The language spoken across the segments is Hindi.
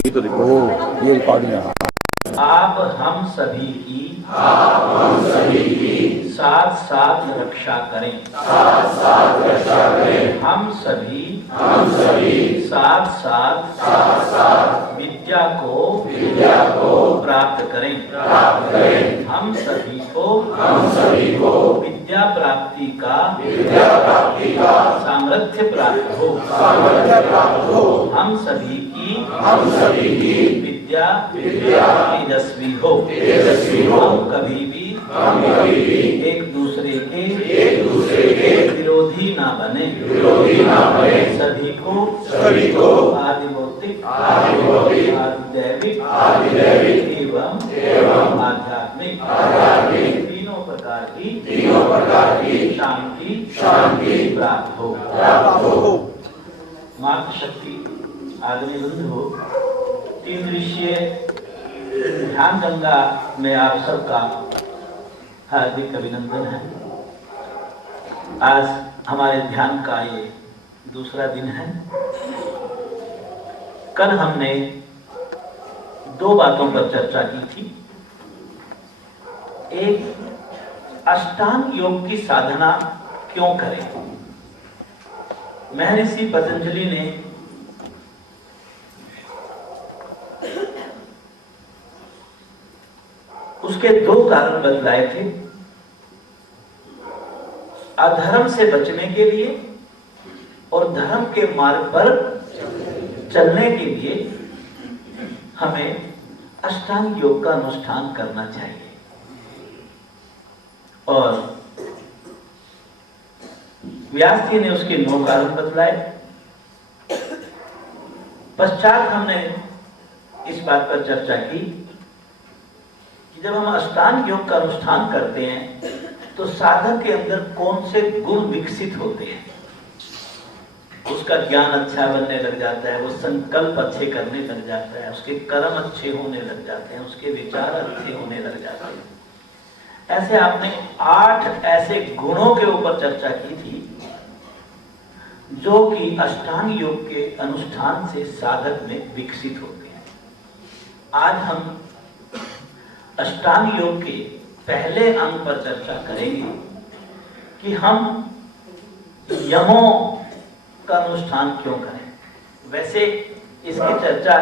ये रिकॉर्डिंग है। आप हम सभी की साथ साथ रक्षा करें। हम सभी साथ साथ विद्या को प्राप्त करें। हम सभी को विद्या प्राप्ति का सामर्थ्य प्राप्त हो। हम सभी की विद्या तेजस्वी हो। हम कभी भी एक दूसरे के विरोधी ना बने। सभी को आदिभौतिक आदिदैविक एवं आध्यात्मिक तीनों प्रकार की शांति प्राप्त हो। मातृशक्ति आदमी बंधु, तीन दृश्य ध्यान गंगा में आप सबका हार्दिक अभिनंदन है। आज हमारे ध्यान का ये दूसरा दिन है। कल हमने दो बातों पर चर्चा की थी। एक, अष्टांग योग की साधना क्यों करें। महर्षि पतंजलि ने उसके दो कारण बतलाए थे। अधर्म से बचने के लिए और धर्म के मार्ग पर चलने के लिए हमें अष्टांग योग का अनुष्ठान करना चाहिए। और व्यास जी ने उसके 9 कारण बतलाए। पश्चात हमने इस बात पर चर्चा की कि जब हम अष्टांग योग का अनुष्ठान करते हैं तो साधक के अंदर कौन से गुण विकसित होते हैं। उसका ज्ञान अच्छा बनने लग जाता है, वो संकल्प अच्छे करने लग जाता है, उसके कर्म अच्छे होने लग जाते हैं, उसके विचार अच्छे होने लग जाते हैं। ऐसे आपने 8 ऐसे गुणों के ऊपर चर्चा की थी जो कि अष्टांग योग के अनुष्ठान से साधक में विकसित होते हैं। आज हम अष्टांग योग के पहले अंग पर चर्चा करेंगे कि हम यमों का अनुष्ठान क्यों करें। वैसे इसकी चर्चा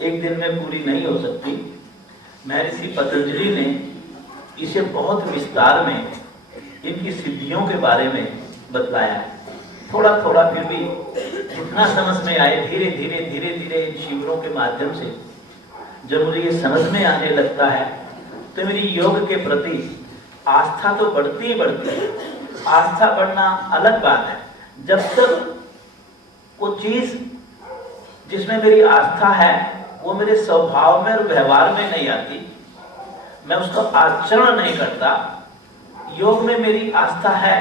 एक दिन में पूरी नहीं हो सकती। महर्षि पतंजलि ने इसे बहुत विस्तार में इनकी सिद्धियों के बारे में बतलाया है। थोड़ा थोड़ा फिर भी जितना समझ में आए, धीरे धीरे इन शिविरों के माध्यम से जब मुझे ये समझ में आने लगता है तो मेरी योग के प्रति आस्था तो बढ़ती ही बढ़ती है। आस्था बढ़ना अलग बात है। जब तक वो चीज जिसमें मेरी आस्था है वो मेरे स्वभाव में और व्यवहार में नहीं आती, मैं उसका आचरण नहीं करता। योग में मेरी आस्था है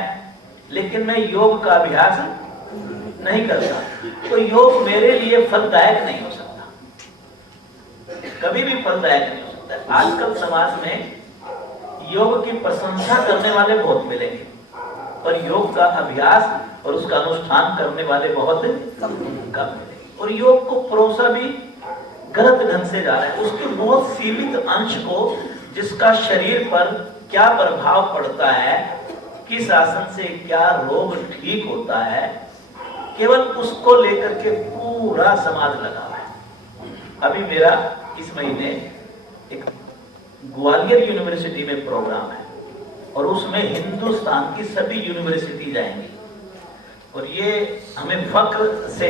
लेकिन मैं योग का अभ्यास नहीं करता, तो योग मेरे लिए फलदायक नहीं हो सकता, कभी भी फलदायक नहीं हो सकता। आजकल समाज में योग की प्रशंसा करने वाले बहुत मिलेंगे पर योग का अभ्यास और उसका अनुष्ठान करने वाले बहुत कम मिलेंगे। और योग को परोसा भी गलत ढंग से जा रहा है। उसके बहुत सीमित अंश को, जिसका शरीर पर क्या प्रभाव पड़ता है, किस आसन से क्या रोग ठीक होता है, केवल उसको लेकर के पूरा समाज लगा हुआ है। अभी मेरा इस महीने एक ग्वालियर यूनिवर्सिटी में प्रोग्राम है और उसमें हिंदुस्तान की सभी यूनिवर्सिटी जाएंगी और ये हमें फक्र से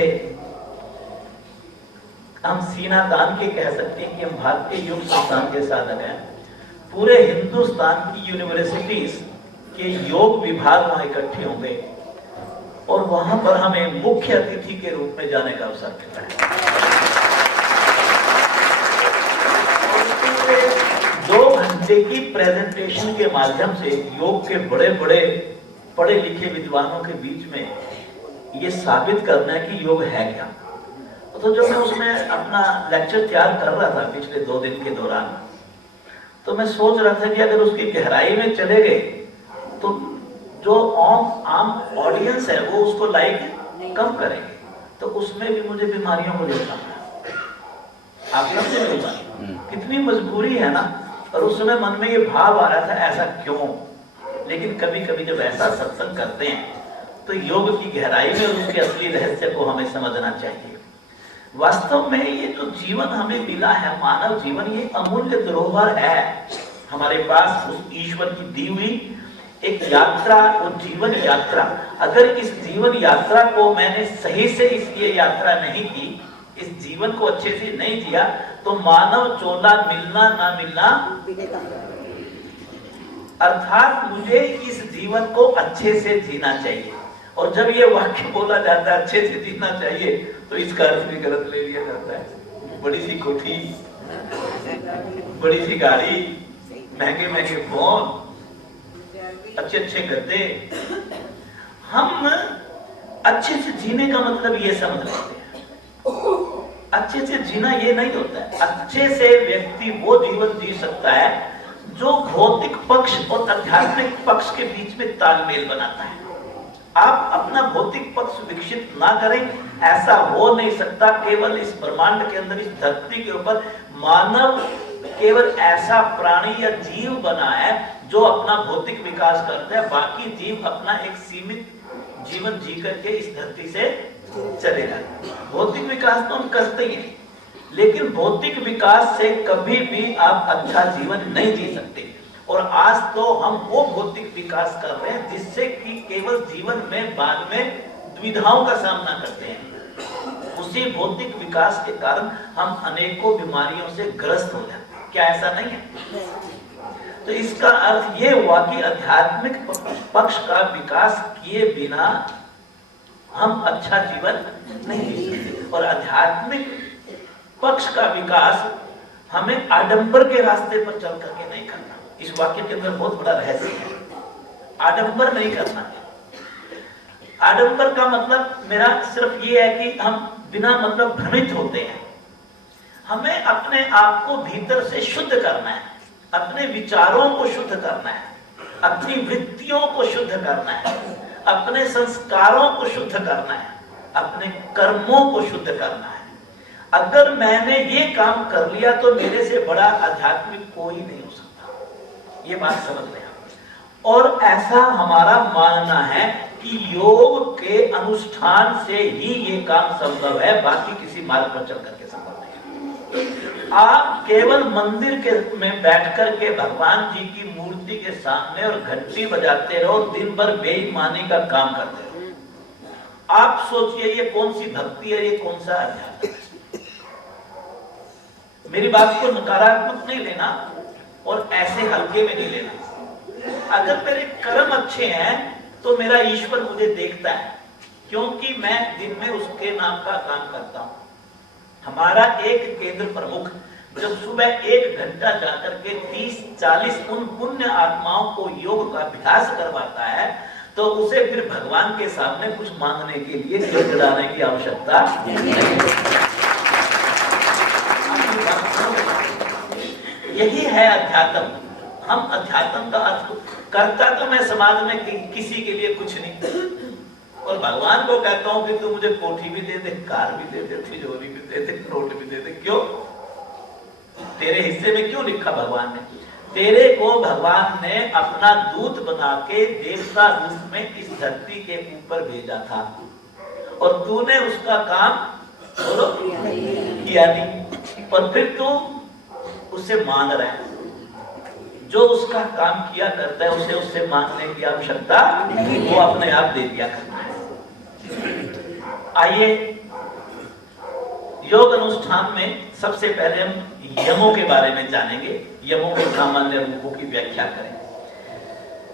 हम सीना तान के कह सकते हैं कि हम भारतीय योग संस्थान के साधक हैं। पूरे हिंदुस्तान की यूनिवर्सिटीज के योग विभाग वहां इकट्ठे होंगे और वहां पर हमें मुख्य अतिथि के रूप में जाने का अवसर मिलता है। 2 घंटे की प्रेजेंटेशन के माध्यम से योग के बड़े बड़े पढ़े लिखे विद्वानों के बीच में ये साबित करना है कि योग है क्या। तो जब मैं उसमें अपना लेक्चर तैयार कर रहा था पिछले 2 दिन के दौरान, तो मैं सोच रहा था कि अगर उसकी गहराई में चले गए तो जो आम ऑडियंस है वो उसको लाइक कम करेंगे, तो उसमें भी मुझे बीमारियों को लेना है। आप समझे मेरी बात? कितनी मजबूरी है ना। और उस समय मन में ये भाव आ रहा था ऐसा क्यों। लेकिन कभी कभी जब ऐसा सत्संग करते हैं तो योग की गहराई में उसके असली रहस्य को हमें समझना चाहिए। वास्तव में ये जो जीवन हमें मिला है, मानव जीवन, ये अमूल्य धरोहर है हमारे पास, उस ईश्वर की दी हुई एक यात्रा, वो जीवन यात्रा। अगर इस जीवन यात्रा को मैंने सही से इसलिए यात्रा नहीं की, इस जीवन को अच्छे से नहीं जिया, तो मानव चोला मिलना ना मिलना, अर्थात मुझे इस जीवन को अच्छे से जीना चाहिए। और जब ये वाक्य बोला जाता है अच्छे से जीना चाहिए, तो इसका अर्थ भी गलत ले लिया जाता है। बड़ी सी कोठी, बड़ी सी गाड़ी, महंगे महंगे फोन, अच्छे अच्छे गद्दे, हम अच्छे से जीने का मतलब ये समझ लेते हैं। अच्छे से जीना ये नहीं होता है। अच्छे से व्यक्ति वो जीवन जी सकता है जो भौतिक पक्ष और आध्यात्मिक पक्ष के बीच में तालमेल बनाता है। आप अपना भौतिक पक्ष विकसित ना करें, ऐसा हो नहीं सकता। केवल इस ब्रह्मांड के अंदर, इस धरती के ऊपर मानव केवल ऐसा प्राणी या जीव बना है जो अपना भौतिक विकास करता है। बाकी जीव अपना एक सीमित जीवन जी करके इस धरती से चलेगा। भौतिक विकास तो हम करते ही हैं, लेकिन भौतिक विकास से कभी भी आप अच्छा जीवन नहीं जी सकते। और आज तो हम वो भौतिक विकास कर रहे हैं जिससे कि केवल जीवन में बाद में दुविधाओं का सामना करते हैं। उसी भौतिक विकास के कारण हम अनेकों बीमारियों से ग्रस्त हो जाते हैं। क्या ऐसा नहीं है? तो इसका अर्थ ये हुआ कि आध्यात्मिक पक्ष का विकास किए बिना हम अच्छा जीवन नहीं जी सकते। और आध्यात्मिक पक्ष का विकास हमें आडंबर के रास्ते पर चल करके नहीं करना। इस वाक्य के अंदर बहुत बड़ा रहस्य है। आडंबर नहीं करना है। आडंबर का मतलब मेरा सिर्फ ये है कि हम बिना मतलब भ्रमित होते हैं। हमें अपने आप को भीतर से शुद्ध करना है, अपने विचारों को शुद्ध करना है, अपनी वृत्तियों को शुद्ध करना है, अपने संस्कारों को शुद्ध करना है, अपने कर्मों को शुद्ध करना है। अगर मैंने ये काम कर लिया तो मेरे से बड़ा आध्यात्मिक कोई नहीं हो सकता। ये बात समझ लें। और ऐसा हमारा मानना है कि योग के अनुष्ठान से ही ये काम संभव है, बाकी किसी मार्ग पर चल करके संभव नहीं। आप केवल मंदिर के में बैठ करके भगवान जी की मूर्ति के सामने और घंटी बजाते रहो, दिन भर बेईमानी का काम करते रहो। आप सोचिए ये कौन सी भक्ति है, ये कौन सा अध्यात्म है? मेरी बात को नकारात्मक नहीं लेना और ऐसे हल्के में नहीं लेना। अगर मेरे कर्म अच्छे हैं तो मेरा ईश्वर मुझे देखता है, क्योंकि मैं दिन में उसके नाम का काम करता हूं। हमारा एक केंद्र प्रमुख जब सुबह 1 घंटा जाकर के 30-40 उन पुण्य आत्माओं को योग का अभ्यास करवाता है, तो उसे फिर भगवान के सामने कुछ मांगने के लिए गिड़गिड़ाने की आवश्यकता नहीं। यही है अध्यात्म। हम अध्यात्म का अर्थ करता तो मैं समाज में किसी के लिए कुछ नहीं, और भगवान को कहता हूं कि तू मुझे कोठी भी दे दे, कार भी दे दे, तिजोरी भी दे दे, करोड़ भी दे दे। क्यों? तेरे हिस्से में क्यों लिखा भगवान ने? तेरे को भगवान ने अपना दूत बना के देवता रूप में इस धरती के ऊपर भेजा था, और तूने उसका काम बोलो किया नहीं। और फिर तू उससे मांग रहा है। जो उसका काम किया करता है उसे उससे मांगने की आवश्यकता नहीं, वो अपने आप दे दिया करता है। आइए योग अनुष्ठान में सबसे पहले हम यमों के बारे में जानेंगे। यमों के सामान्य रूपों की व्याख्या करें।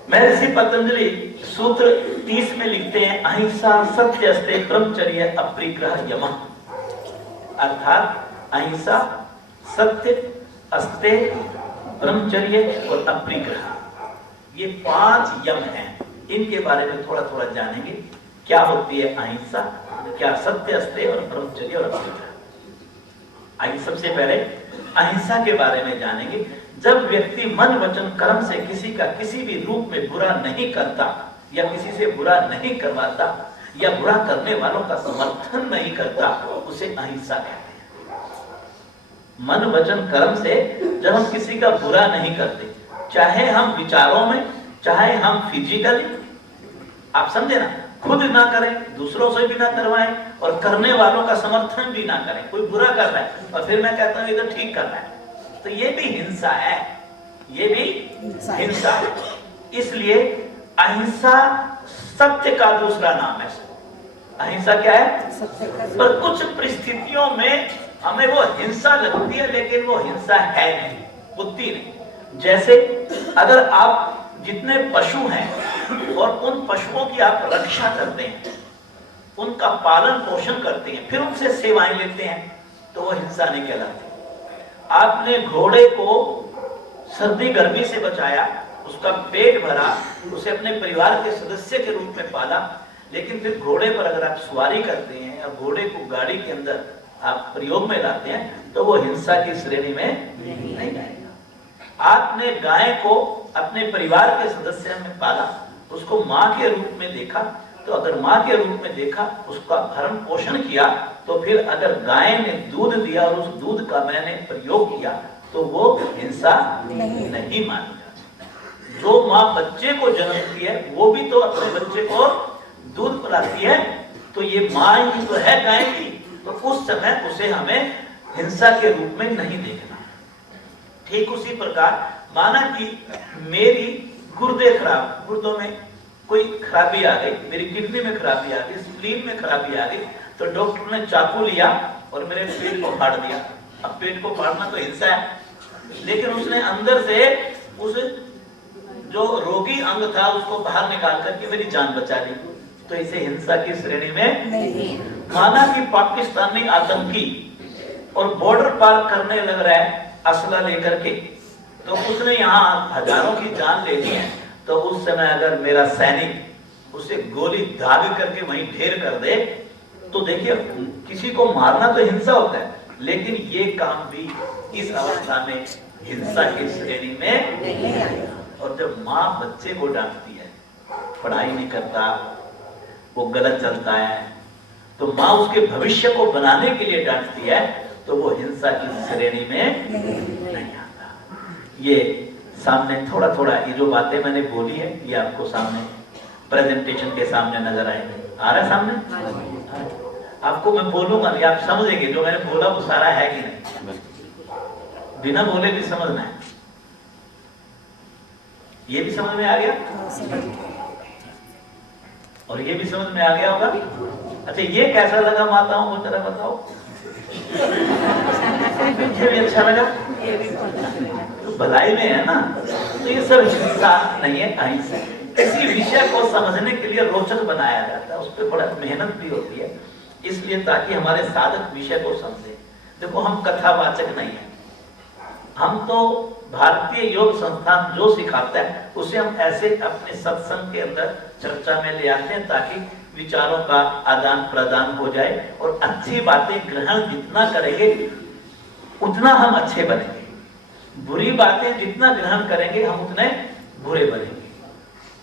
महर्षि पतंजलि सूत्र 30 में लिखते हैं, अहिंसा सत्य अस्ते ब्रह्मचर्य अपरिग्रह यम। अर्थात अहिंसा, सत्य, अस्ते, ब्रह्मचर्य और अपरिग्रह, ये 5 यम हैं। इनके बारे में थोड़ा थोड़ा जानेंगे। क्या होती है अहिंसा, क्या सत्य, अस्ते और ब्रह्मचर्य और अपरिग्रह। आइए सबसे पहले अहिंसा के बारे में जानेंगे। जब व्यक्ति मन वचन कर्म से किसी का किसी भी रूप में बुरा नहीं करता, या किसी से बुरा नहीं करवाता, या बुरा करने वालों का समर्थन नहीं करता, उसे अहिंसा कहते हैं। मन वचन कर्म से जब हम किसी का बुरा नहीं करते, चाहे हम विचारों में, चाहे हम फिजिकली, आप समझे ना, खुद ना करें, दूसरों से भी ना करवाएं, और करने वालों का समर्थन भी ना करें। कोई बुरा कर रहा है और फिर मैं कहता हूं ये तो ठीक कर रहा है, तो ये भी हिंसा है, ये भी हिंसा है। इसलिए अहिंसा सत्य का दूसरा नाम है। अहिंसा क्या है? सत्य का। पर कुछ परिस्थितियों में हमें वो हिंसा लगती है, लेकिन वो हिंसा है नहीं, बुद्धि नहीं। जैसे अगर आप जितने पशु हैं और उन पशुओं की आप रक्षा करते हैं, उनका पालन पोषण करते हैं, फिर उनसे सेवाएं लेते हैं, तो वो हिंसा नहीं कहलाती। आपने घोड़े को सर्दी गर्मी से बचाया, उसका पेट भरा, उसे अपने परिवार के सदस्य के रूप में पाला, लेकिन फिर घोड़े पर अगर आप सवारी करते हैं या घोड़े को गाड़ी के अंदर आप प्रयोग में लाते हैं, तो वो हिंसा की श्रेणी में नहीं आएगा। आपने गाय को अपने परिवार के सदस्य में पाला, उसको माँ के रूप में देखा, तो अगर माँ के रूप में देखा, उसका भरण पोषण किया, तो फिर अगर गाय ने दूध दिया और उस दूध का मैंने प्रयोग किया, तो वो हिंसा नहीं मानी जाती। जो माँ बच्चे को जन्मती है, वो भी तो अपने बच्चे को दूध पिलाती है, तो ये माँ ही तो है गाय की, तो उस समय उसे हमें हिंसा के रूप में नहीं देखना। ठीक उसी प्रकार माना कि मेरी गुर्दे खराब, गुर्दों में कोई खराबी आ गई, मेरी किडनी में खराबी आ गई, स्प्लीन में खराबी आ गई, तो डॉक्टर ने चाकू लिया और मेरे पेट को फाड़ दिया। अब पेट को फाड़ना तो हिंसा है, लेकिन उसने अंदर से उस जो रोगी अंग था उसको बाहर निकाल करके मेरी जान बचा ली, तो इसे हिंसा की श्रेणी में नहीं। माना कि पाकिस्तानी आतंकी और बॉर्डर पार करने लग रहा है असला लेकर के, तो उसने यहाँ हजारों की जान ले ली है, तो उस समय अगर मेरा सैनिक उसे गोली दाग करके वहीं ढेर कर दे, तो देखिए किसी को मारना तो हिंसा होता है, लेकिन ये काम भी इस अवस्था में हिंसा की श्रेणी में नहीं आएगा। और जब माँ बच्चे को डांटती है, पढ़ाई नहीं करता, वो गलत चलता है, तो माँ उसके भविष्य को बनाने के लिए डांटती है, तो वो हिंसा की श्रेणी में नहीं आता। ये सामने थोड़ा थोड़ा ये जो बातें मैंने बोली है, ये आपको सामने प्रेजेंटेशन के सामने नजर आएंगे। आ रहा है सामने? आपको मैं बोलूंगा नहीं, आप समझेंगे जो मैंने बोला वो सारा है कि नहीं, बिना बोले भी समझना है। ये भी समझ में आ गया और ये भी समझ में आ गया होगा। अच्छा, ये कैसा लगा माताओं को जरा बताओ। ये भी अच्छा लगा, तो भलाई में है ना। तो ये सब हिंसा नहीं है, अहिंसा। किसी विषय को समझने के लिए रोचक बनाया जाता है, उस पर बड़ा मेहनत भी होती है, इसलिए ताकि हमारे साधक विषय को समझे। देखो, हम कथावाचक नहीं है, हम तो भारतीय योग संस्थान जो सिखाता है उसे हम ऐसे अपने सत्संग के अंदर चर्चा में ले आते हैं, ताकि विचारों का आदान प्रदान हो जाए और अच्छी बातें ग्रहण जितना करेंगे उतना हम अच्छे बनेंगे, बुरी बातें जितना ग्रहण करेंगे हम उतने बुरे बनेंगे।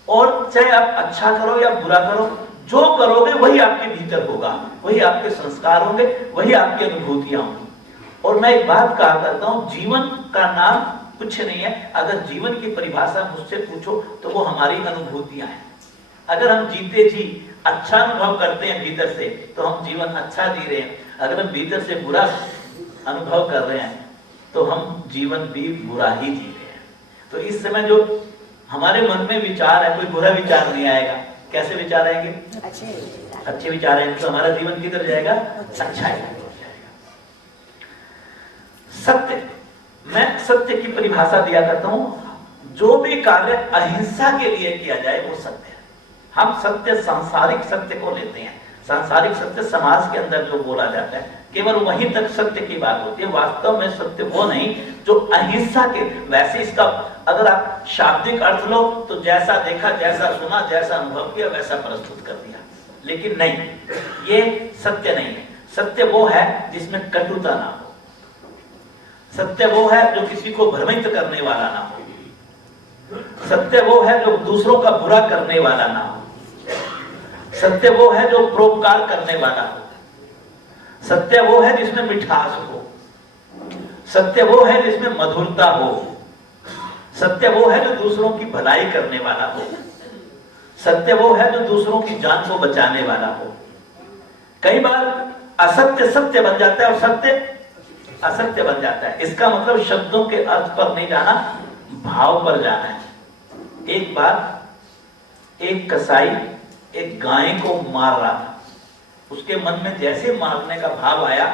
और चाहे आप अच्छा करो या बुरा करो, जो करोगे वही आपके भीतर होगा, वही आपके संस्कार होंगे, वही आपकी अनुभूतियां होंगी। और मैं एक बात कहा करता हूं, जीवन का नाम कुछ नहीं है। अगर जीवन की परिभाषा मुझसे पूछो तो वो हमारी अनुभूतियां हैं। अगर हम जीते जी अच्छा अनुभव करते हैं भीतर से, तो हम जीवन अच्छा जी रहे हैं। अगर हम भीतर से बुरा अनुभव कर रहे हैं, तो हम जीवन भी बुरा ही जी रहे हैं। तो इस समय जो हमारे मन में विचार है, कोई बुरा विचार नहीं आएगा। कैसे विचार आएंगे? अच्छे विचार आएंगे, तो हमारा जीवन किधर जाएगा? अच्छा है। सत्य, मैं सत्य की परिभाषा दिया करता हूं, जो भी कार्य अहिंसा के लिए किया जाए वो सत्य है। हम सत्य सांसारिक सत्य को लेते हैं, सांसारिक सत्य समाज के अंदर जो बोला जाता है, केवल वहीं तक सत्य की बात होती है। वास्तव में सत्य वो नहीं जो अहिंसा के, वैसे इसका अगर आप शाब्दिक अर्थ लो तो जैसा देखा, जैसा सुना, जैसा अनुभव किया वैसा प्रस्तुत कर दिया, लेकिन नहीं, ये सत्य नहीं है। सत्य वो है जिसमें कटुता ना हो, सत्य वो है जो किसी को भ्रमित करने वाला ना हो, सत्य वो है जो दूसरों का बुरा करने वाला ना हो, सत्य वो है जो परोपकार करने वाला हो, सत्य वो है जिसमें मिठास हो, सत्य वो है जिसमें मधुरता हो, सत्य वो है जो दूसरों की भलाई करने वाला हो, सत्य वो है जो दूसरों की जान को बचाने वाला हो। कई बार असत्य सत्य बन जाता है और सत्य असत्य बन जाता है। इसका मतलब शब्दों के अर्थ पर नहीं जाना, भाव पर जाना है। एक बार एक कसाई एक गाय को मार रहा था, उसके मन में जैसे मारने का भाव आया,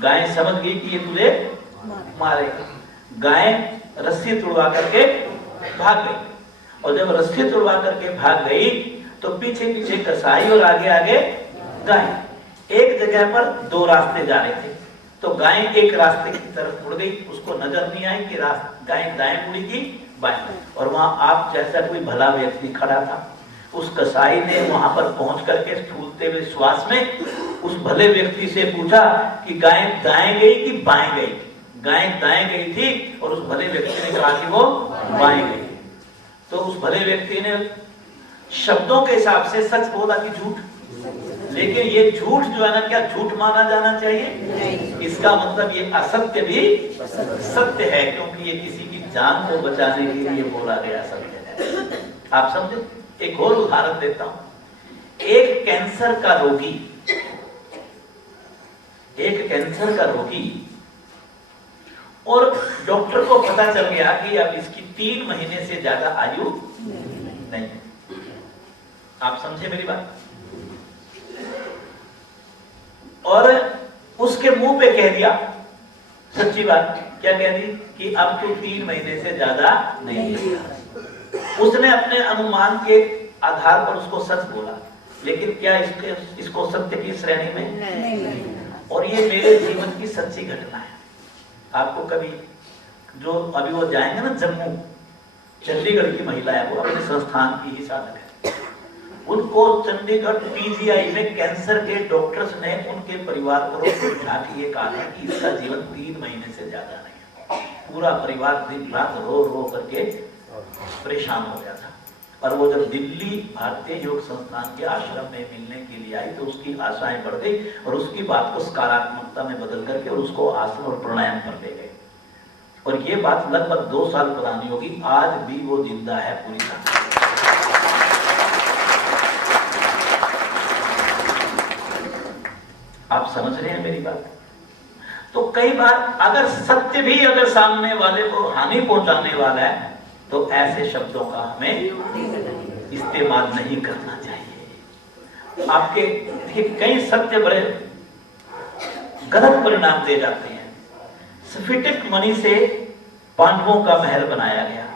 गाय समझ गई कि ये तुझे मारेगा। गाय रस्सी तुड़वा करके भाग गई, और जब रस्सी तुड़वा करके भाग गई तो पीछे पीछे कसाई और आगे आगे गाय। एक जगह पर दो रास्ते जा रहे थे, तो गाय एक रास्ते की तरफ मुड़ गई, उसको नजर नहीं आई कि गाय दाएं मुड़ी की बाएं, और वहां आप जैसा कोई भला व्यक्ति खड़ा था। उस कसाई ने वहां पर पहुंच करके फूलते हुए श्वास में उस भले व्यक्ति से पूछा कि गाय दाएं गई कि बाएं गई। गाय दाएं गई थी और उस भले व्यक्ति ने कहा कि वो बाएं गई। तो उस भले व्यक्ति ने शब्दों के हिसाब से सच बोला कि झूठ, लेकिन ये झूठ जो है ना, क्या झूठ माना जाना चाहिए? इसका मतलब ये असत्य भी सत्य है, क्योंकि ये किसी की जान को बचाने के लिए बोला गया सत्य है। आप समझे? एक और उदाहरण देता हूं। एक कैंसर का रोगी और डॉक्टर को पता चल गया कि अब इसकी 3 महीने से ज्यादा आयु नहीं है। आप समझे मेरी बात? और उसके मुंह पे कह दिया सच्ची बात, क्या कह दी कि अब तो 3 महीने से ज्यादा नहीं है। उसने अपने अनुमान के आधार पर उसको सच बोला, लेकिन क्या इसको सत्य की श्रेणी में नहीं। और ये मेरे जीवन की सच्ची घटना है। आपको कभी जो अभी वो जाएंगे ना जम्मू, चंडीगढ़ की महिला है, वो अपने संस्थान की ही साधक है। उनको चंडीगढ़ पीजीआई में कैंसर के डॉक्टर्स ने उनके परिवार को बिठा के ये कहा था कि इसका जीवन 3 महीने से ज्यादा नहीं है। पूरा परिवार दिन रात रो रो करके परेशान हो गया था। और वो जब दिल्ली भारतीय योग संस्थान के आश्रम में मिलने के लिए आई तो उसकी आशाएं बढ़ गई और उसकी बात को सकारात्मकता में बदल करके और उसको आसन और प्राणायाम पर ले गए। और ये बात लगभग 2 साल पुरानी होगी, आज भी वो जिंदा है पूरी तरह। आप समझ रहे हैं मेरी बात? तो कई बार अगर सत्य भी अगर सामने वाले को हानि पहुंचाने वाला है तो ऐसे शब्दों का हमें इस्तेमाल नहीं करना चाहिए। आपके देखिए कई सत्य बड़े गलत परिणाम दे जाते हैं। स्फटिक मणि से पांडवों का महल बनाया गया।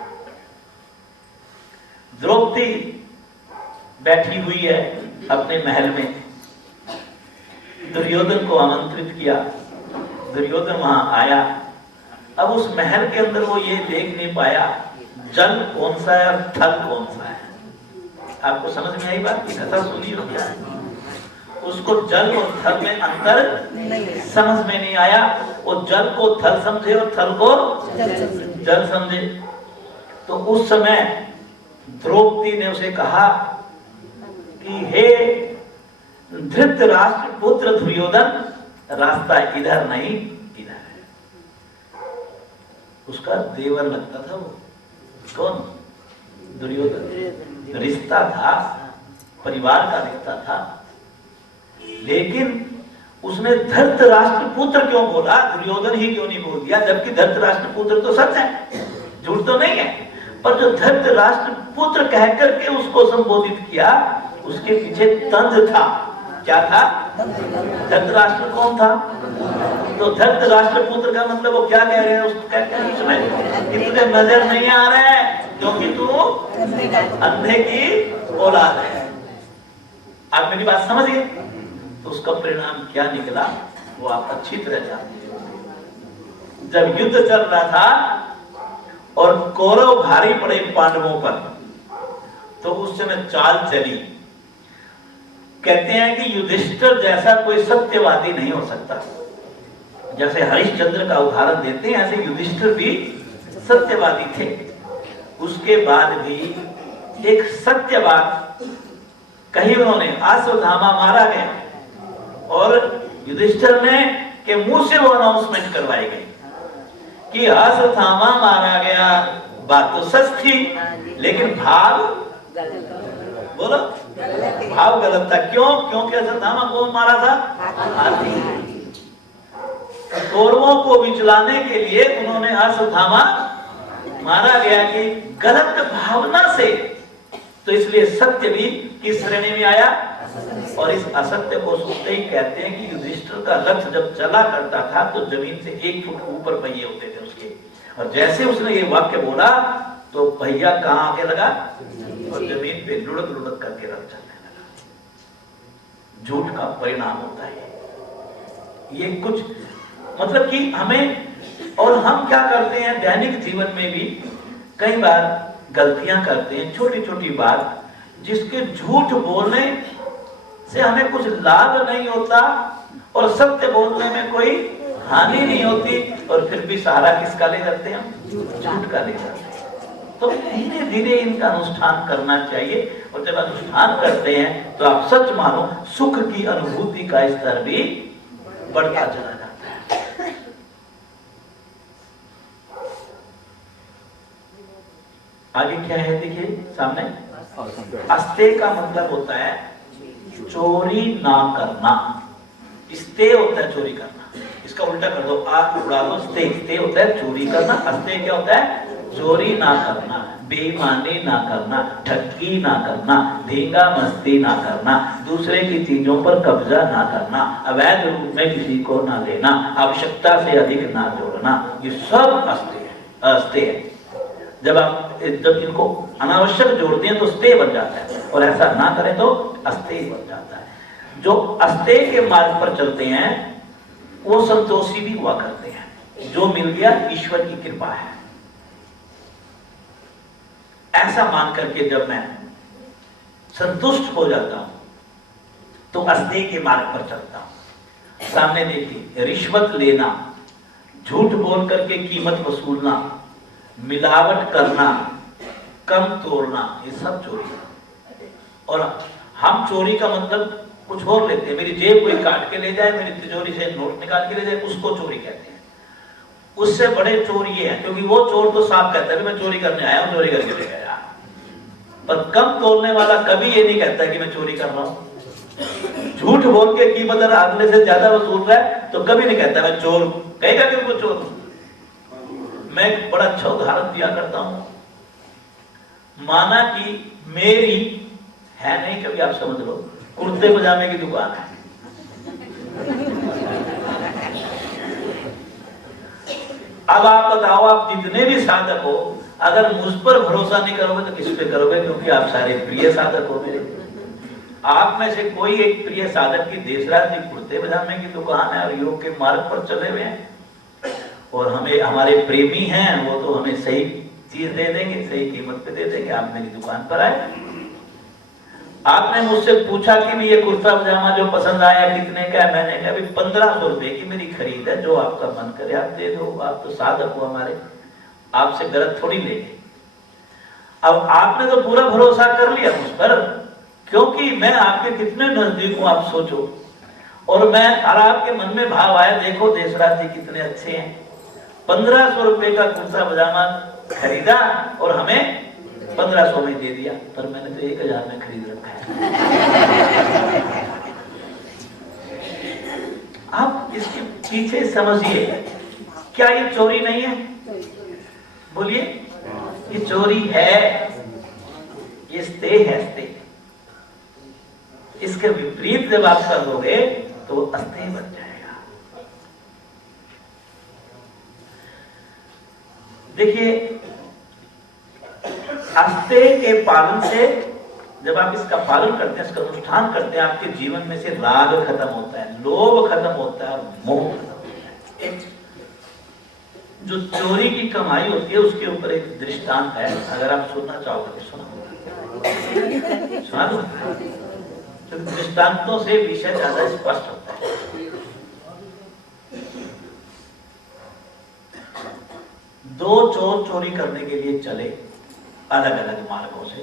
द्रौपदी बैठी हुई है अपने महल में, दुर्योधन को आमंत्रित किया, दुर्योधन वहां आया। अब उस महल के अंदर वो ये देख नहीं पाया जल कौन सा है और थल कौन सा है। आपको समझ में आई बात? कथा सुनी हो क्या? उसको जल और थल में अंतर समझ में नहीं आया। वो जल को थल समझे और थल को जल समझे। तो उस समय द्रौपदी ने उसे कहा कि हे धृतराष्ट्र पुत्र दुर्योधन, रास्ता इधर नहीं इधर है। उसका देवर लगता था वो। कौन? दुर्योधन। रिश्ता था, परिवार का रिश्ता था, लेकिन उसने धृतराष्ट्र पुत्र क्यों बोला, दुर्योधन ही क्यों नहीं बोल दिया? जबकि धृतराष्ट्र पुत्र तो सच है, झूठ तो नहीं है। पर जो धृतराष्ट्र पुत्र कहकर के उसको संबोधित किया, उसके पीछे तंज था। क्या था? धृतराष्ट्र कौन था? तो धृतराष्ट्र पुत्र का मतलब वो क्या कह रहे हैं? उसको कहते हैं उसमें कि तुझे नजर नहीं आ रहा है क्योंकि तू अंधे की औलाद है। आप मेरी बात समझ गए? तो उसका परिणाम क्या निकला वो आप अच्छी तरह जानते हैं। जब युद्ध चल रहा था और कौरव भारी पड़े पांडवों पर, तो उस समय चाल चली। कहते हैं कि युधिष्ठिर जैसा कोई सत्यवादी नहीं हो सकता। जैसे हरिश्चंद्र का उदाहरण देते हैं, ऐसे युधिष्ठिर भी सत्यवादी थे। उसके बाद भी एक सत्य बात कही उन्होंने, अश्वत्थामा मारा गया और युधिष्ठिर ने के मुंह से वो अनाउंसमेंट करवाई गई कि अश्वत्थामा मारा गया, बात तो सच थी, लेकिन भाव बोलो भाव गलत था। क्यों? क्योंकि अश्वत्थामा को मारा था हाथी। कौरवों को विचलाने के लिए उन्होंने अश्वत्थामा मारा गया कि गलत भावना से। तो इसलिए सत्य भी किस श्रेणी में आया? और इस असत्य को सुनते ही कहते हैं कि युधिष्ठिर का रथ जब चला करता था तो जमीन से 1 फुट ऊपर पहिए होते थे उसके, और जैसे उसने ये वाक्य बोला तो पहिया कहां आके लगा? और जमीन पे लुढ़क लुढ़क करके रथ चलने लगा। झूठ का परिणाम होता है ये। कुछ मतलब कि हमें, और हम क्या करते हैं दैनिक जीवन में भी कई बार गलतियां करते हैं, छोटी छोटी बात जिसके झूठ बोलने से हमें कुछ लाभ नहीं होता और सत्य बोलने में कोई हानि नहीं होती, और फिर भी सहारा किसका ले जाते हैं? झूठ का ले जाते हैं। तो धीरे धीरे इनका अनुष्ठान करना चाहिए, और जब अनुष्ठान करते हैं तो आप सच मानो सुख की अनुभूति का स्तर भी बढ़ता चला जाता है। आगे क्या है देखिए सामने। अस्ते का मतलब होता है चोरी ना करना। स्ते होता है चोरी करना, इसका उल्टा कर दो, आप उड़ा दो। स्ते होता है चोरी करना, अस्ते क्या होता है? चोरी ना करना, बेईमानी ना करना, ठगी ना करना, धींगा मस्ती ना करना, दूसरे की चीजों पर कब्जा ना करना, अवैध रूप में किसी को ना लेना, आवश्यकता से अधिक ना जोड़ना, ये सब अस्ते है। जब इनको अनावश्यक जोड़ते हैं तो स्ते बन जाता है, और ऐसा ना करें तो अस्ते बन जाता है। जो अस्ते के मार्ग पर चलते हैं वो संतोषी भी हुआ करते हैं। जो मिल गया ईश्वर की कृपा है, ऐसा मान करके जब मैं संतुष्ट हो जाता हूं तो अस्ते के मार्ग पर चलता हूं। सामने देखिए, रिश्वत लेना, झूठ बोल करके कीमत वसूलना, मिलावट करना, कम तोड़ना, ये सब चोरी है। और हम चोरी का मतलब कुछ और लेते हैं। मेरी जेब कोई काट के ले जाए, मेरी तिजोरी से नोट निकाल के ले जाए, उसको चोरी कहते हैं। उससे बड़े चोर ये है, क्योंकि वो चोर तो साफ कहता है मैं चोरी करने आया हूं, चोरी करके ले गया। पर कम तोड़ने वाला कभी ये नहीं कहता कि मैं चोरी कर रहा हूं। झूठ बोल के कीमत अगले से ज्यादा वसूल रहा है तो कभी नहीं कहता मैं चोर, कहेगा कि वो चोर। मैं एक बड़ा अच्छा उदाहरण दिया करता हूं। माना कि मेरी है नहीं, कभी आप समझ लो, कुर्ते पजामे की दुकान है। अब आप बताओ, आप जितने भी साधक हो, अगर मुझ पर भरोसा नहीं करोगे तो किस पे करोगे? क्योंकि आप सारे प्रिय साधक हो मेरे। आप में से कोई एक प्रिय साधक की देशराज जी कुर्ते पजामे की दुकान है और योग के मार्ग पर चले हुए हैं, और हमें हमारे प्रेमी हैं, वो तो हमें सही चीज दे देंगे, सही कीमत पे दे देंगे। आप मेरी दुकान पर आए, आपने मुझसे पूछा कि भी ये कुर्ता पजामा जो पसंद आया कितने का है? मैंने कहा 1500 रुपए की मेरी खरीद है, जो आपका मन करे आप दे दो, आप तो साधक हो हमारे, आपसे गलत थोड़ी लेंगे। अब आपने तो पूरा भरोसा कर लिया मुझ पर, क्योंकि मैं आपके कितने नजदीक हूं आप सोचो। और मैं, और आपके मन में भाव आया, देखो देशराज जी कितने अच्छे हैं, 1500 रुपए का कुर्ता पजामा खरीदा और हमें 1500 में दे दिया, पर मैंने तो 1000 में खरीद रखा है। आप इसके पीछे समझिए, क्या ये चोरी नहीं है? बोलिए, ये चोरी है, ये स्ते है, स्ते। इसके विपरीत जब आप कर दोगे तो वो अस्ते बन जाएगा। देखिए, अस्ते के पालन से, जब आप इसका पालन करते हैं, इसका अनुष्ठान करते हैं, आपके जीवन में से राग खत्म होता है, लोभ खत्म होता है और मोह खत्म होता है। जो चोरी की कमाई होती है उसके ऊपर एक दृष्टांत है, अगर आप सुनना चाहोगे तो सुना दो। तो दृष्टांतों से विषय ज्यादा स्पष्ट होता है। दो चोर चोरी करने के लिए चले अलग अलग मार्गों से।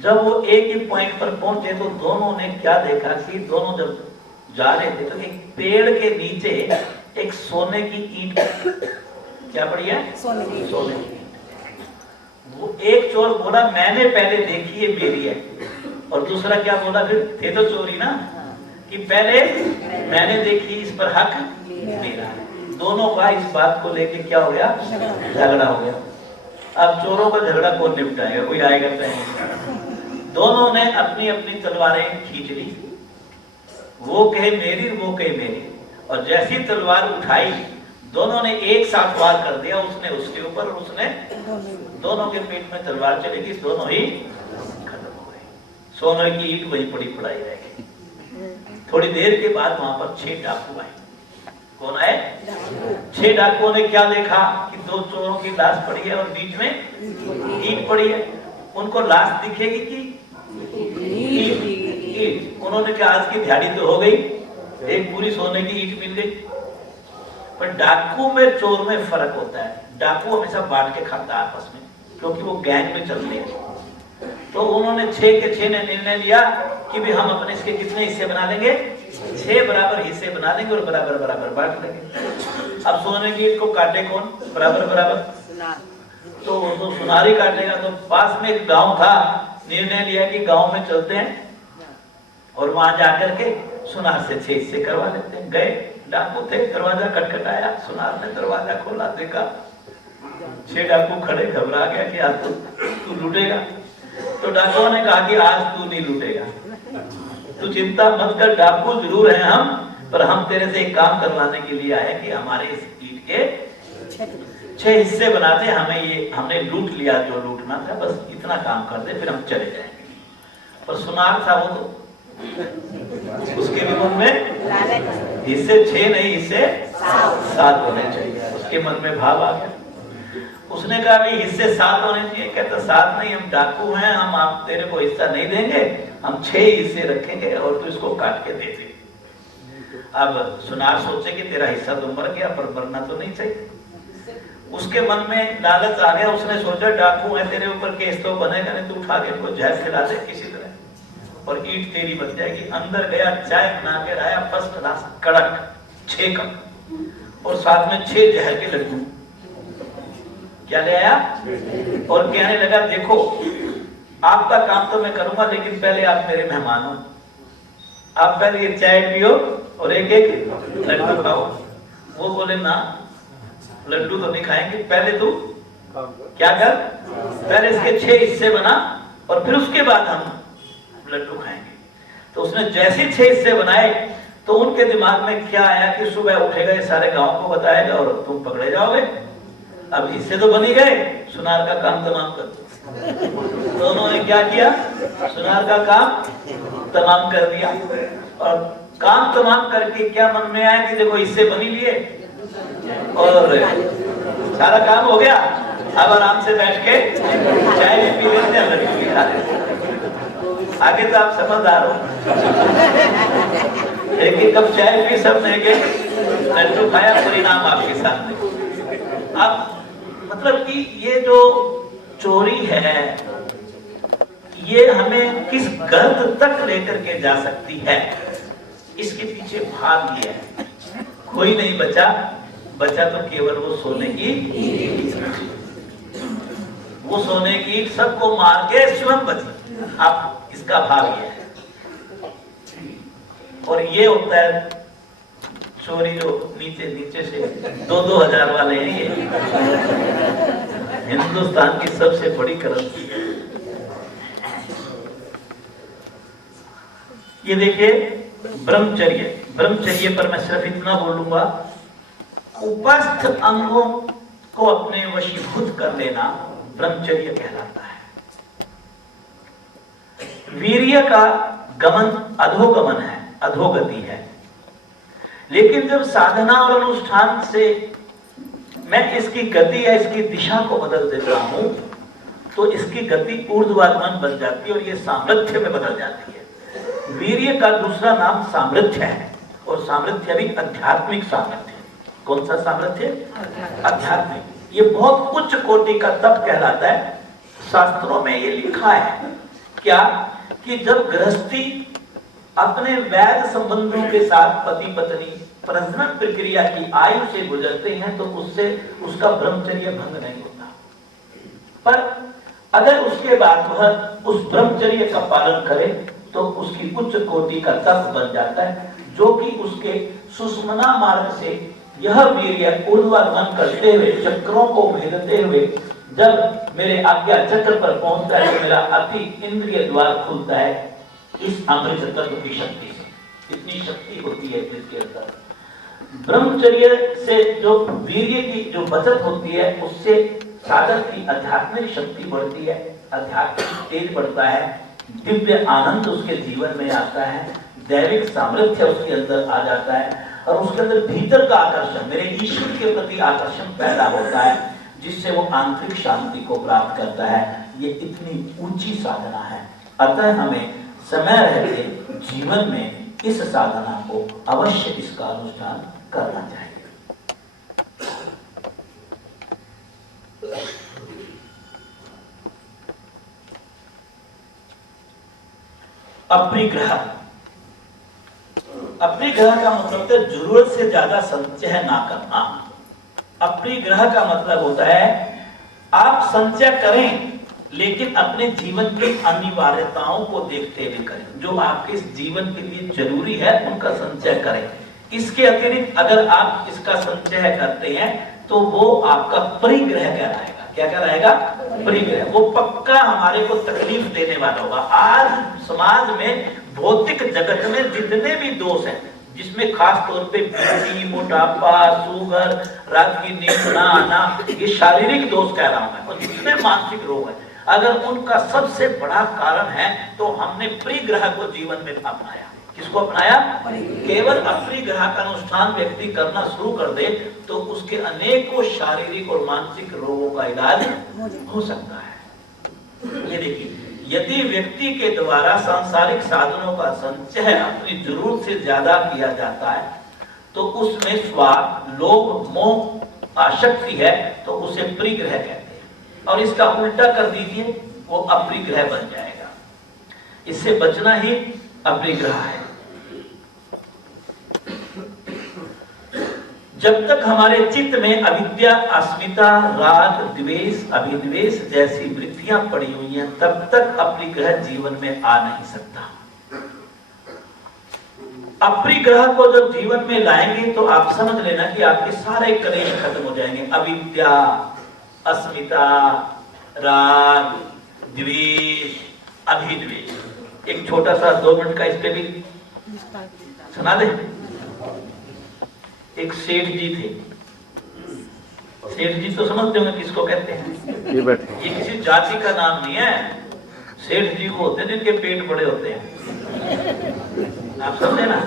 जब वो एक ही पॉइंट पर पहुंचे तो दोनों ने क्या देखा कि दोनों जब जा रहे थे तो एक पेड़ के नीचे एक सोने की ईंट, क्या पड़ी है? सोने की ईंट। वो एक चोर बोला मैंने पहले देखी है, मेरी है, और दूसरा क्या बोला फिर? थे तो चोरी ना, कि पहले मैंने देखी, इस पर हक मेरा है। दोनों का इस बात को लेके क्या हो गया? झगड़ा हो गया। अब चोरों का झगड़ा कौन निपटाएगा? कोई आएगा तो नहीं। दोनों ने अपनी अपनी तलवारें खींच ली, वो कहे मेरी, वो कहे मेरी, और जैसी तलवार उठाई दोनों ने एक साथ वार कर दिया, उसने उसके ऊपर और उसने, दोनों के पेट में तलवार चलेगी, दोनों ही खत्म हो गए। सोने की ईंट वहीं पड़ी पड़ाई रह गई। थोड़ी देर के बाद वहां पर 6 डाकू आए। कौन आए? 6 डाकुओं ने क्या देखा कि 2 चोरों की लाश पड़ी है और बीच में ईंट पड़ी है। उनको लाश दिखेगी कि ईंट? उन्होंने कहा आज की दिहाड़ी तो हो गई, एक पूरी सोने की ईंट मिल गई। पर डाकू में चोर में फर्क होता है। डाकू हमेशा बांट के खाता है आपस में, क्योंकि वो गैंग में चलते हैं। तो उन्होंने 6 के 6 ने निर्णय लिया कि भी हम अपने इसके कितने हिस्से बना लेंगे? 6 बराबर हिस्से बना लेंगे और बराबर बराबर बांट लेंगे। अब सोने की ईंट को काटे कौन? बराबर बराबर। तो वो सुनारी काटेगा। तो पास में एक गांव था, निर्णय लिया कि गांव में चलते हैं और वहां जाकर के सुनार से 6 हिस्से करवा लेते हैं। गए, डाकू थे, दरवाजा खटखटाया, सुनार ने दरवाजा खोला, देखा 6 डाकू खड़े, घबरा गया कि आज तो तू लूटेगा। तो डाकुओं ने कहा कि आज तू नहीं लूटेगा, तू चिंता मत कर, डाकू जरूर हैं हम, पर हम तेरे से एक काम करवाने के लिए आए कि हमारे इस ईंट के 6 हिस्से बनाते, हमें ये, हमने लूट लिया जो लूटना था, बस इतना काम कर दे, फिर हम चले जाएंगे। पर सुनार था वो, तो उसके भी मन में हिस्से 6 नहीं, हिस्से 7 होने चाहिए। उसके मन में भाव आ गया। उसने कहा भी हिस्से 7 होने चाहिए। कहता 7 नहीं, हम डाकू हैं, हम आप तेरे को हिस्सा नहीं देंगे, हम 6 हिस्से रखेंगे और तू इसको काट के दे दे। अब सुनार सोचे कि तेरा हिस्सा तो मर गया, पर मरना तो नहीं चाहिए। उसके मन में लालच आ गया। उसने सोचा डाकू है, तेरे ऊपर केस तो बनेगा नहीं, तू उठा के इसको जहर खिला दे किसी तरह और ईंट तेरी बन जाएगी। अंदर गया, चाय बना के लाया, फर्स्ट क्लास कड़क 6 कप और साथ में 6 जहर के लड्डू। क्या ले आया और कहने लगा देखो आपका काम तो मैं करूंगा, लेकिन पहले आप मेरे मेहमान हो, आप पहले ये चाय पियो और एक एक लड्डू खाओ। वो बोले ना, लड्डू तो नहीं खाएंगे, पहले तू क्या कर, पहले इसके 6 हिस्से बना और फिर उसके बाद हम लड्डू खाएंगे। तो उसने जैसे 6 हिस्से बनाए तो उनके दिमाग में क्या आया कि सुबह उठेगा, ये सारे गांव को बताएगा और तुम पकड़े जाओगे। अब हिस्से तो बन ही गए, सुनार का काम तमाम कर। दोनों ने क्या किया? सुनार का काम तमाम कर दिया। और काम तमाम करके क्या मन में आया कि देखो हिस्से बन ही लिए और सारा काम हो गया, अब आराम से बैठ के चाय भी पी लेते हैं, लड्डू भी खा लेते हैं। आगे तो आप समझदार हो। एक एक कप चाय पी, सब लेके लड्डू खाया, परिणाम आपके सामने। अब मतलब कि ये जो चोरी है ये हमें किस गर्द तक लेकर के जा सकती है, इसके पीछे भाग ये है। कोई नहीं बचा, बचा तो केवल वो सोने की, वो सोने की सबको मार के स्वयं बची। अब इसका भाग ये है। और ये होता है चोरी जो नीचे नीचे से 2-2 हजार वाले हैं, ये हिंदुस्तान की सबसे बड़ी करेंसी है। ये देखिए ब्रह्मचर्य, ब्रह्मचर्य पर मैं सिर्फ इतना बोलूंगा, उपस्थ अंगों को अपने वशीभूत कर लेना ब्रह्मचर्य कहलाता है। वीर्य का गमन अधोगमन है, अधोगति है। लेकिन जब साधना और अनुष्ठान से मैं इसकी गति या इसकी दिशा को बदल देता हूं तो इसकी गति ऊर्ध्वागमन बन जाती है और ये सामर्थ्य में बदल जाती है। वीर्य का दूसरा नाम सामर्थ्य है और सामर्थ्य भी आध्यात्मिक सामर्थ्य। कौन सा सामर्थ्य? आध्यात्मिक। ये बहुत उच्च कोटि का तप कहलाता है। शास्त्रों में ये लिखा है क्या कि जब गृहस्थी अपने वैध संबंधों के साथ पति पत्नी, प्रजनन प्रक्रिया की आयु से गुजरते हैं तो उससे उसका ब्रह्मचर्य भंग नहीं होता। पर अगर उसके बाद वह उस ब्रह्मचर्य का पालन करे तो उसकी उच्च कोटि का तप बन जाता है, जो कि उसके सुषुम्ना मार्ग से यह वीर्य ऊर्ध्वगमन करते हुए चक्रों को भेदते हुए जब मेरे आज्ञा चक्र पर पहुंचता है तो मेरा अति इंद्रिय द्वार खुलता है। इस अमृत तत्व की शक्ति से इतनी शक्ति होती है इसके अंदर। ब्रह्मचर्य से जो वीर्य की जो बचत होती है उससे साधक की आध्यात्मिक शक्ति बढ़ती है, आध्यात्मिक तेज बढ़ता है, दिव्य आनंद उसके जीवन में आता है, दैविक सामर्थ्य उसके अंदर आ जाता है और उसके अंदर भीतर का आकर्षण, मेरे ईश्वर के प्रति आकर्षण पैदा होता है, जिससे वो आंतरिक शांति को प्राप्त करता है। ये इतनी ऊंची साधना है। अतः हमें समय रहते जीवन में इस साधना को अवश्य इसका अनुष्ठान करना चाहिए। अपरिग्रह, अपरिग्रह का मतलब है जरूरत से ज्यादा संचय ना करना। अपरिग्रह का मतलब होता है आप संचय करें लेकिन अपने जीवन की अनिवार्यताओं को देखते हुए करें। जो आपके जीवन के लिए जरूरी है उनका संचय करें। इसके अतिरिक्त अगर आप इसका संचय करते हैं तो वो आपका परिग्रह कहलाएगा। क्या कहलाएगा? परिग्रह। वो पक्का हमारे को तकलीफ देने वाला होगा। आज समाज में भौतिक जगत में जितने भी दोष हैं, जिसमें खास तौर पे बीपी, मोटापा, शुगर, रात की नींद ना आना, ये शारीरिक दोष कह रहा हूं मैं, और जितने मानसिक रोग है, अगर उनका सबसे बड़ा कारण है तो हमने परिग्रह को जीवन में अपनाया। किसको अपनाया? केवल अपरिग्रह का अनुष्ठान व्यक्ति करना शुरू कर दे तो उसके अनेकों शारीरिक और मानसिक रोगों का इलाज हो सकता है। ये देखिए, यदि व्यक्ति के द्वारा सांसारिक साधनों का संचय अपनी जरूरत से ज्यादा किया जाता है तो उसमें स्वार्थ, लोभ, मोह, आसक्ति है तो उसे परिग्रह कहते हैं। और इसका उल्टा कर दीजिए, वो अपरिग्रह बन जाएगा। इससे बचना ही अपरिग्रह है। जब तक हमारे चित्त में अविद्या, अस्मिता, राग, द्वेष, अभिद्वेष जैसी वृत्तियां पड़ी हुई हैं, तब तक अपरिग्रह जीवन में आ नहीं सकता। अपरिग्रह को जब जीवन में लाएंगे तो आप समझ लेना कि आपके सारे कलेश खत्म हो जाएंगे। अविद्या, अस्मिता, राग, द्वेष, अभिद्वेष। एक छोटा सा 2 मिनट का इस पे भी सुना दे। एक सेठ जी थे। सेठ जी तो समझते होंगे किसको कहते हैं। ये किसी जाति का नाम नहीं है। सेठ जी वो होते हैं जिनके पेट बड़े होते हैं, आप समझे ना।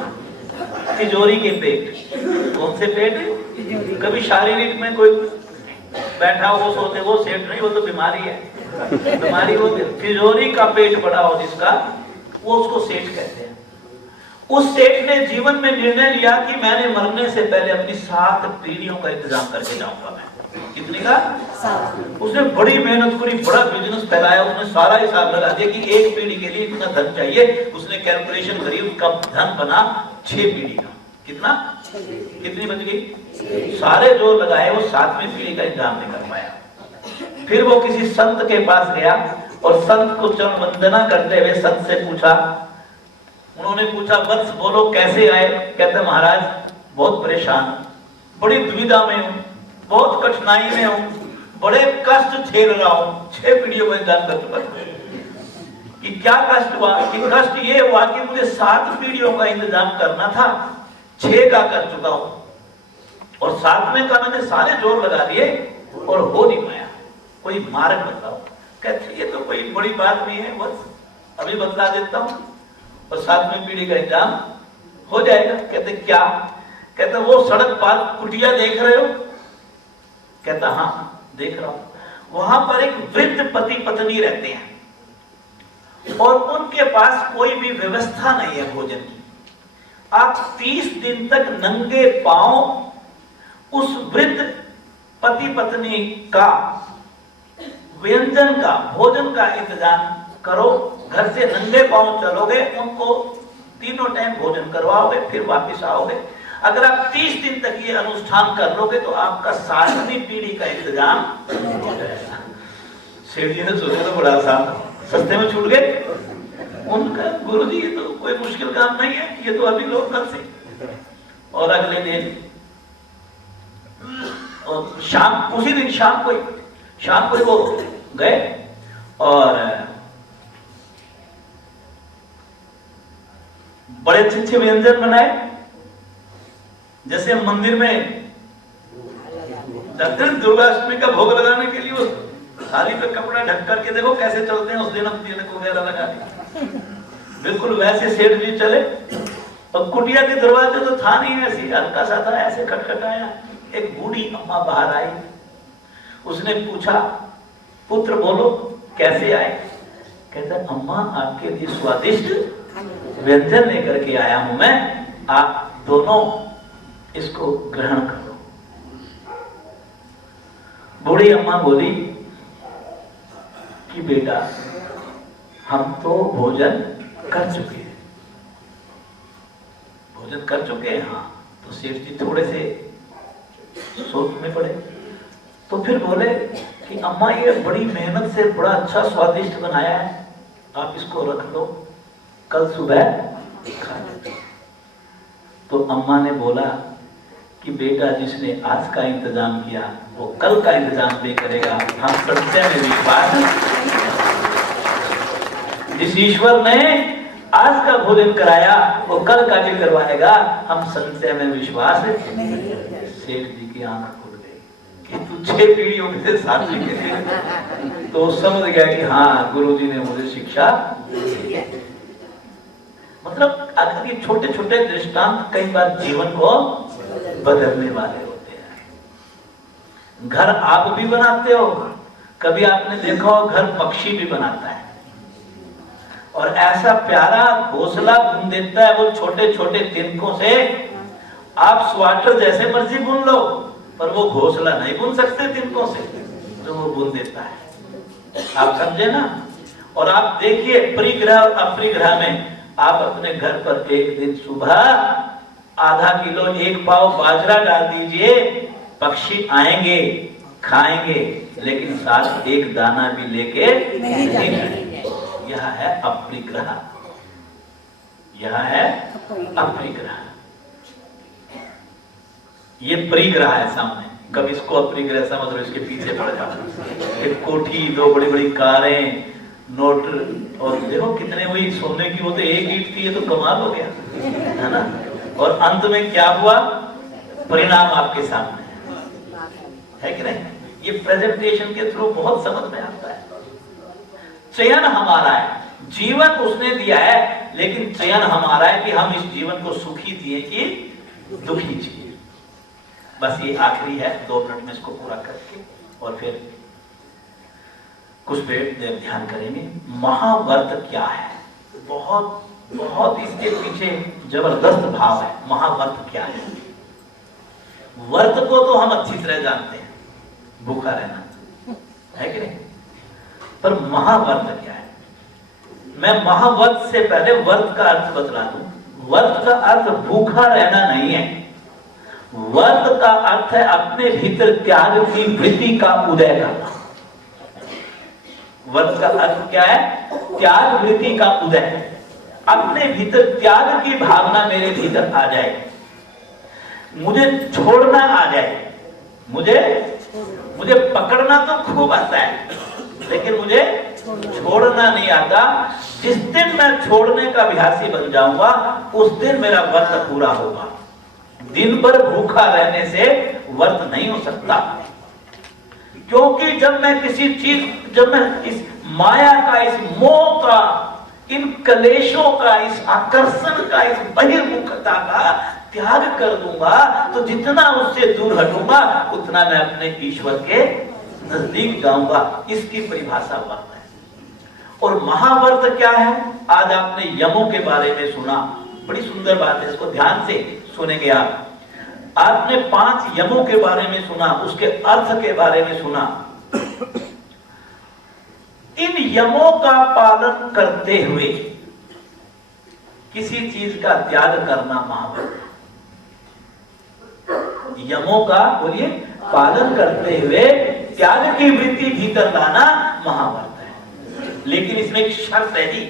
तिजोरी के पेट। कौन से पेट? कभी शारीरिक में कोई बैठा हो सोते, वो सेठ नहीं, वो तो बीमारी है। बीमारी वो तिजोरी का पेट बड़ा हो जिसका, वो उसको सेठ कहते हैं। उस सेठ ने जीवन में निर्णय लिया कि मैंने मरने से पहले अपनी 7 पीढ़ियों का इंतजाम करके जाऊंगा। मैं कितने का? 7। उसने बड़ी मेहनत करी, बड़ा बिजनेस फैलाया। उसने सारा हिसाब लगा दिया कि 1 पीढ़ी के लिए इतना धन चाहिए। उसने कैलकुलेशन करी, उसका धन बना 6 पीढ़ी का। कितना? कितनी बच गई? सारे जो लगाए वो 7वीं पीढ़ी का इंतजाम नहीं कर पाया। फिर वो किसी संत के पास गया और संत को चरण वंदना करते हुए संत से पूछा। उन्होंने पूछा, वत्स बोलो कैसे आए? कहते महाराज बहुत परेशान, बड़ी दुविधा में हूँ, बहुत कठिनाई में हूँ, बड़े कष्ट झेल रहा हूँ। 6 पीढ़ियों का इंतजाम कर चुका था। कि क्या कष्ट हुआ? कि कष्ट ये हुआ कि मुझे 7 पीढ़ियों का इंतजाम करना था, 6 का कर चुका हूँ, और 7वें का मैंने सारे जोर लगा दिए और हो नहीं पाया। कोई मार्ग बताओ। कहते ये तो कोई बड़ी बात नहीं है, बस अभी बतला देता हूँ और 7वीं पीढ़ी का इंतजाम हो जाएगा। कहते क्या? कहते वो सड़क पार कुटिया देख रहे हो? कहता हाँ देख रहा हूं। वहां पर एक वृद्ध पति पत्नी रहते हैं और उनके पास कोई भी व्यवस्था नहीं है भोजन की। आप 30 दिन तक नंगे पांव उस वृद्ध पति पत्नी का व्यंजन का, भोजन का इंतजाम करो। घर से नंगे पांव चलोगे, उनको तीनों टाइम भोजन करवाओगे, फिर वापस आओगे। अगर आप 30 दिन तक ये अनुष्ठान कर लोगे तो आपका 7वीं पीढ़ी का इंतजाम हो जाएगा। सेठ जी ने सोचा तो बड़ा आसान, सस्ते में छूट गए। उनका गुरु जी ये तो कोई मुश्किल काम नहीं है, ये तो अभी लोग कल से। और अगले दिन और शाम, उसी दिन शाम को वो गए और बड़े अच्छे व्यंजन बनाए। जैसे मंदिर में दुर्गाष्टमी का भोग लगाने के लिए उस थाली पे कपड़ा ढक करके देखो कैसे चलते हैं, उस दिन हम तिलक वगैरह लगा दिए, बिल्कुल वैसे सेठ जी चले। और कुटिया के दरवाजे तो था नहीं, ऐसी हल्का सा था, ऐसे खटखटाया। एक बूढ़ी अम्मा बाहर आई, उसने पूछा, पुत्र बोलो कैसे आए? कहता अम्मा आपके लिए स्वादिष्ट व्यंजन लेकर के आया हूं मैं, आप दोनों इसको ग्रहण करो। बूढ़ी अम्मा बोली कि बेटा हम तो भोजन कर चुके हैं। भोजन कर चुके हैं? हाँ। तो सेठ जी थोड़े से सोच में पड़े, तो फिर बोले कि अम्मा ये बड़ी मेहनत से बड़ा अच्छा स्वादिष्ट बनाया है, आप इसको रख लो, कल सुबह खा लेंगे। तो अम्मा ने बोला कि बेटा जिसने आज का इंतजाम किया वो कल का इंतजाम भी करेगा, हम सत्य में विश्वास। जिस ईश्वर ने आज का भोजन कराया वो कल का भी करवाएगा, हम संशय में विश्वास। सेठ जी की आंख खुल गई कि तू 6 पीढ़ियों में से 7वीं के थे। तो समझ गया कि हाँ गुरुजी ने मुझे शिक्षा। मतलब अगर ये छोटे छोटे दृष्टांत कई बार जीवन को बदलने वाले होते हैं। घर आप भी बनाते हो, कभी आपने देखा हो घर पक्षी भी बनाता है, और ऐसा प्यारा घोंसला बुन देता है वो छोटे छोटे तिनकों से। आप स्वेटर जैसे मर्जी बुन लो, पर वो घोंसला नहीं बुन सकते तिनकों से जो वो बुन देता है। आप समझे ना? और आप देखिए परिग्रह और अपरिग्रह में, आप अपने घर पर एक दिन सुबह आधा किलो 1 पाव बाजरा डाल दीजिए, पक्षी आएंगे खाएंगे, लेकिन साथ एक दाना भी लेके नहीं जाएंगे। यह है अपरिग्रह, यह है अपरिग्रह। ये परिग्रह है सामने, कब इसको अपरिग्रह समझ लो इसके पीछे पड़ जाओ। एक कोठी, 2 बड़ी बड़ी कारें, नोट, और देखो कितने हुई सोने की, वो तो 1 ईंट थी, ये तो कमाल हो गया है ना। और अंत में क्या हुआ, परिणाम आपके सामने है कि नहीं? ये प्रेजेंटेशन के थ्रू बहुत समझ में आता है। चयन हमारा है, जीवन उसने दिया है, लेकिन चयन हमारा है कि हम इस जीवन को सुखी दिए कि दुखी जिए। बस ये आखिरी है, 2 मिनट में इसको पूरा करके और फिर कुछ देर ध्यान करेंगे। महाव्रत क्या है? बहुत बहुत इसके पीछे जबरदस्त भाव है। महाव्रत क्या है? व्रत को तो हम अच्छी तरह जानते हैं, भूखा रहना है कि नहीं, पर महाव्रत क्या है? मैं महाव्रत से पहले व्रत का अर्थ बतला दूं। व्रत का अर्थ भूखा रहना नहीं है। व्रत का अर्थ है अपने भीतर त्याग की वृत्ति का उदय करना। व्रत का अर्थ क्या है? त्याग वृत्ति का उदय। अपने भीतर त्याग की भावना मेरे भीतर आ जाए, मुझे छोड़ना आ जाए। मुझे पकड़ना तो खूब आता है, लेकिन मुझे छोड़ना नहीं आता। जिस दिन मैं छोड़ने का अभ्यासी बन जाऊंगा उस दिन मेरा व्रत पूरा होगा। दिन भर भूखा रहने से व्रत नहीं हो सकता, क्योंकि जब मैं इस माया का, इस मोह का, इन कलेशों का, इस आकर्षण का, इस बहिर्मुखता का त्याग कर दूंगा, तो जितना उससे दूर हटूंगा उतना मैं अपने ईश्वर के नजदीक जाऊंगा। इसकी परिभाषा व्रत है। और महाव्रत क्या है? आज आपने यमों के बारे में सुना, बड़ी सुंदर बात है, इसको ध्यान से सुनेंगे आप। आपने 5 यमों के बारे में सुना, उसके अर्थ के बारे में सुना। इन यमों का पालन करते हुए किसी चीज का त्याग करना महाव्रत। यमों का बोलिए पालन करते हुए त्याग की वृत्ति भीतर लाना महाव्रत है। लेकिन इसमें एक शर्त है जी,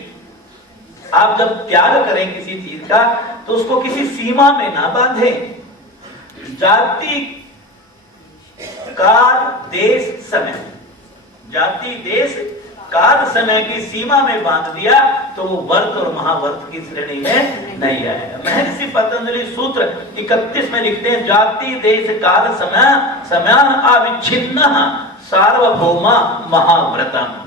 आप जब त्याग करें किसी चीज का तो उसको किसी सीमा में ना बांधे। जाति काल देश समय, जाति देश काल समय की सीमा में बांध दिया तो वो व्रत और महाव्रत की श्रेणी में नहीं आएगा। महर्षि पतंजलि सूत्र 31 में लिखते हैं, जाति देश काल समय समान अविच्छिन्न सार्वभौमा महाव्रतम।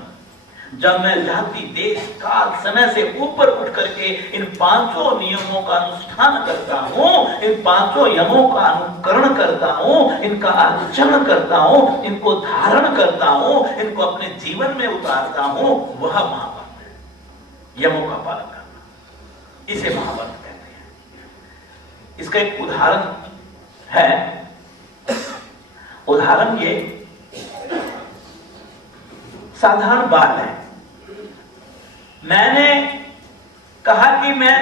जब मैं जाति देश काल समय से ऊपर उठ करके इन पांचों नियमों का अनुष्ठान करता हूँ, इन पांचों यमों का अनुकरण करता हूँ, इनका आचरण करता हूँ, इनको धारण करता हूँ, इनको अपने जीवन में उतारता हूँ, वह महाव्रत है। यमों का पालन करना, इसे महाव्रत कहते हैं। इसका एक उदाहरण है, उदाहरण ये साधारण बात है। मैंने कहा कि मैं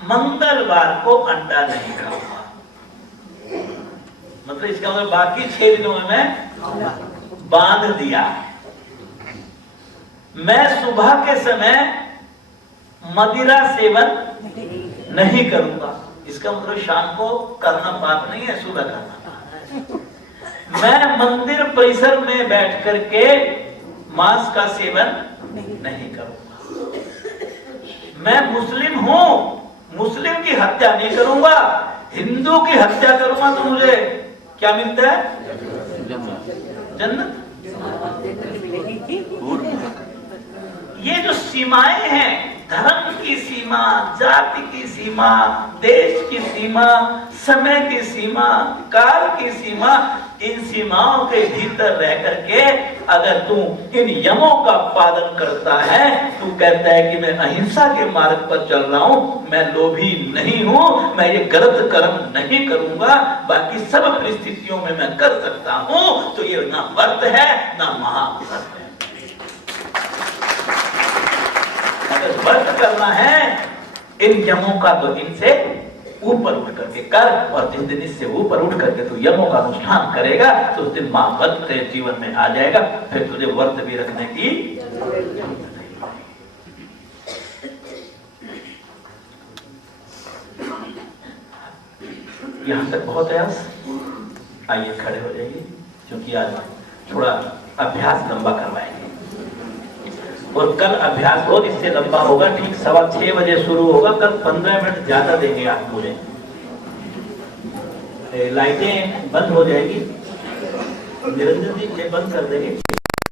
मंगलवार को अंडा नहीं खाऊंगा, मतलब इसका मतलब बाकी 6 दिनों में मैं बांध दिया। मैं सुबह के समय मदिरा सेवन नहीं करूंगा, इसका मतलब शाम को करना पाप नहीं है, सुबह करना। मैं मंदिर परिसर में बैठ करके मांस का सेवन नहीं करूंगा। मैं मुस्लिम हूं, मुस्लिम की हत्या नहीं करूंगा। हिंदू की हत्या करूंगा तो मुझे क्या मिलता है? जन्नत। ये जो सीमाएं हैं, धर्म की सीमा, जाति की सीमा, देश की सीमा, समय की सीमा, काल की सीमा, इन सीमाओं के भीतर रह करके अगर तू इन यमों का पालन करता है, तू कहता है कि मैं अहिंसा के मार्ग पर चल रहा हूं, मैं लोभी नहीं हूं, मैं ये गलत कर्म नहीं करूंगा, बाकी सब परिस्थितियों में मैं कर सकता हूं, तो ये ना व्रत है ना महाव्रत है। अगर व्रत करना है इन यमों का तो इनसे ऊपर उठ करके कर, और जिस दिन इससे ऊपर उठ करके तू यमों का अनुष्ठान करेगा तो उस दिन महाव्रत तेरे जीवन में आ जाएगा, फिर तुझे व्रत भी रखने की यहां तक बहुत है। आइए खड़े हो जाइए, क्योंकि आज थोड़ा अभ्यास लंबा करवाएंगे और कल अभ्यास और इससे लंबा होगा। ठीक 6:15 बजे शुरू होगा, कल 15 मिनट ज्यादा देंगे आप मुझे। लाइटें बंद हो जाएगी, निरंजन जी बंद कर देंगे।